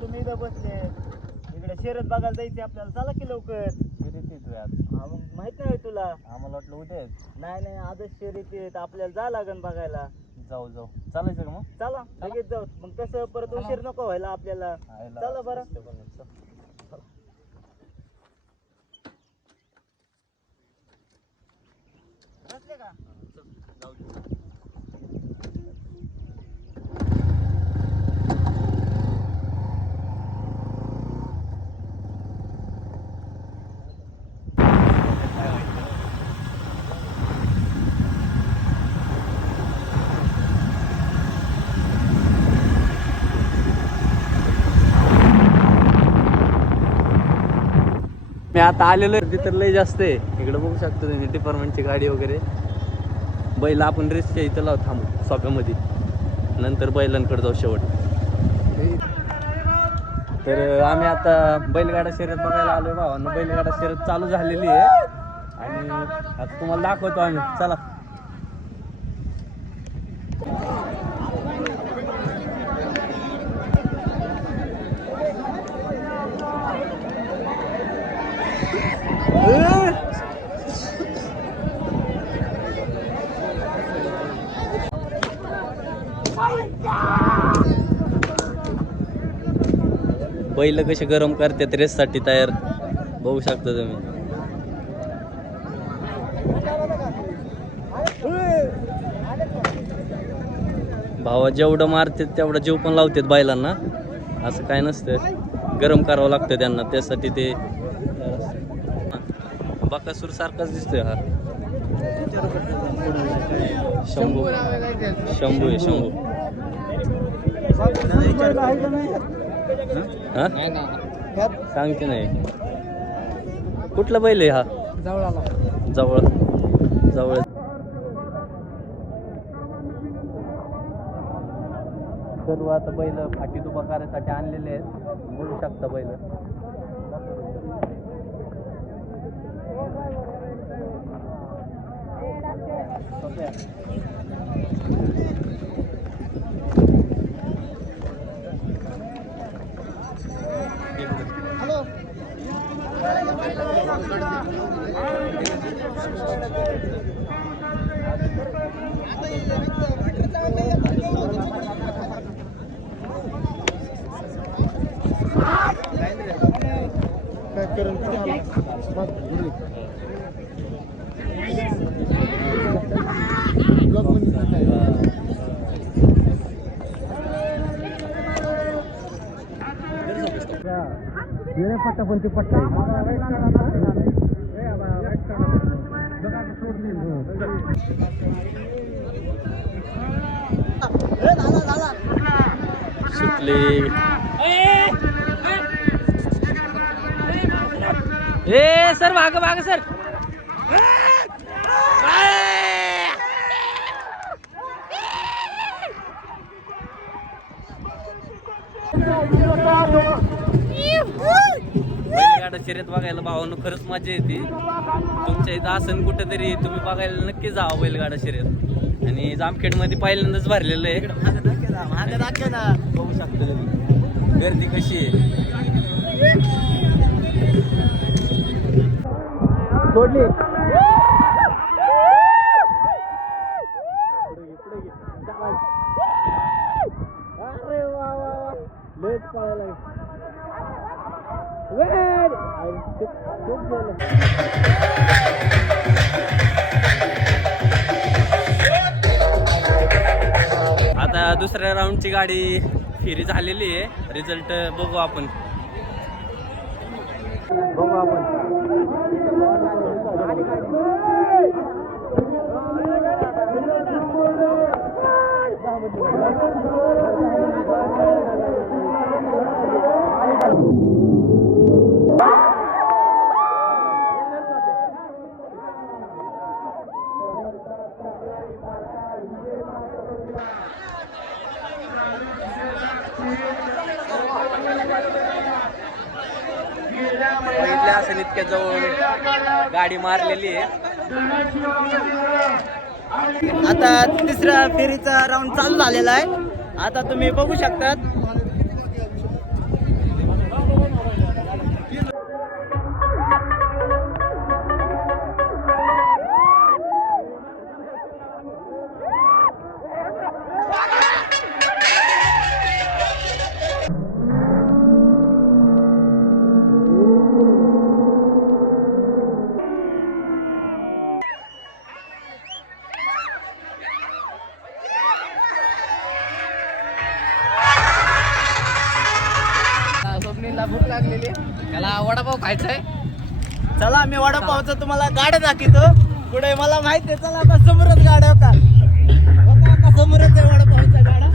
तुम्ही इथं बसले. इकडे शर्यत बघायला जायचे आपल्याला. चला की लवकर. शर्यत येतोय आज. हा, मग माहीत नाही होय तुला. आम्हाला वाटलं उद्या. नाही नाही आजच शर्यत येत आपल्याला जा लागन बघायला. जाऊ जाऊ. चालायचं का मग? चला लगेच जाऊ. मग कसं परत उशीर नको व्हायला आपल्याला. आयला. चला बरं. पण. चल. बसले का? जाऊ दे. मी आता आलेलो तिथं तर लय जास्त आहे. इकडे बघू शकतो तुम्ही डिपार्टमेंटची गाडी वगैरे. बैल आपण रेसच्या इथं लाव थांबू सोप्यामध्ये. नंतर बैलांकडे जाऊ शेवट. तर आम्ही आता बैलगाडा शर्यत बघायला आलोय भावांना. बैलगाडा शर्यत चालू झालेली आहे. आणि आता तुम्हाला दाखवतो आम्ही. चला. बैल कसे गरम करतात रेससाठी तयार बघू शकता तुम्ही. भावा जेवढं मारतात तेवढं जीव पण लावतात बैलांना. असं काय नसतं. गरम करावं लागतं त्यांना. त्यासाठी ते बकासूर सारखाच दिसतोय हा. शंभू. शंभू आहे शंभू. सांगते नाही. कुठला बैल आहे हा? जवळ. जवळ. सर्व आता बैल फाटी उभा करायसाठी आणलेले आहेत. बोलू शकता बैल. Blok menit पट्टा पण ते पट्टा सुटले. ए सर भाग भाग सर. बैलगाडा शर्यत बघायला भावानं खरंच मजा येते. तुमच्या इथं असन कुठेतरी तुम्ही बघायला नक्की जावं बैलगाडा शर्यत. आणि जामखेडमध्ये पहिल्यांदाच भरलेलं आहे. बघू शकता. गर्दी कशी आहे? सोडली आता दुसऱ्या राऊंडची गाडी फेरी झालेली आहे. रिझल्ट बघू आपण. बघू आपण. बघितलं असेल इतक्या जवळ गाडी मारलेली आहे. आता तिसऱ्या फेरीचा राऊंड चालू झालेला आहे. आता तुम्ही बघू शकतात. लागलेली. त्याला वडापाव खायचा आहे चला मी वडापावचं तुम्हाला गाड्या दाखवतो. पुढे मला माहिती आहे चला आता समोरच गाड्या होता समोरच आहे वडापावच्या गाड्या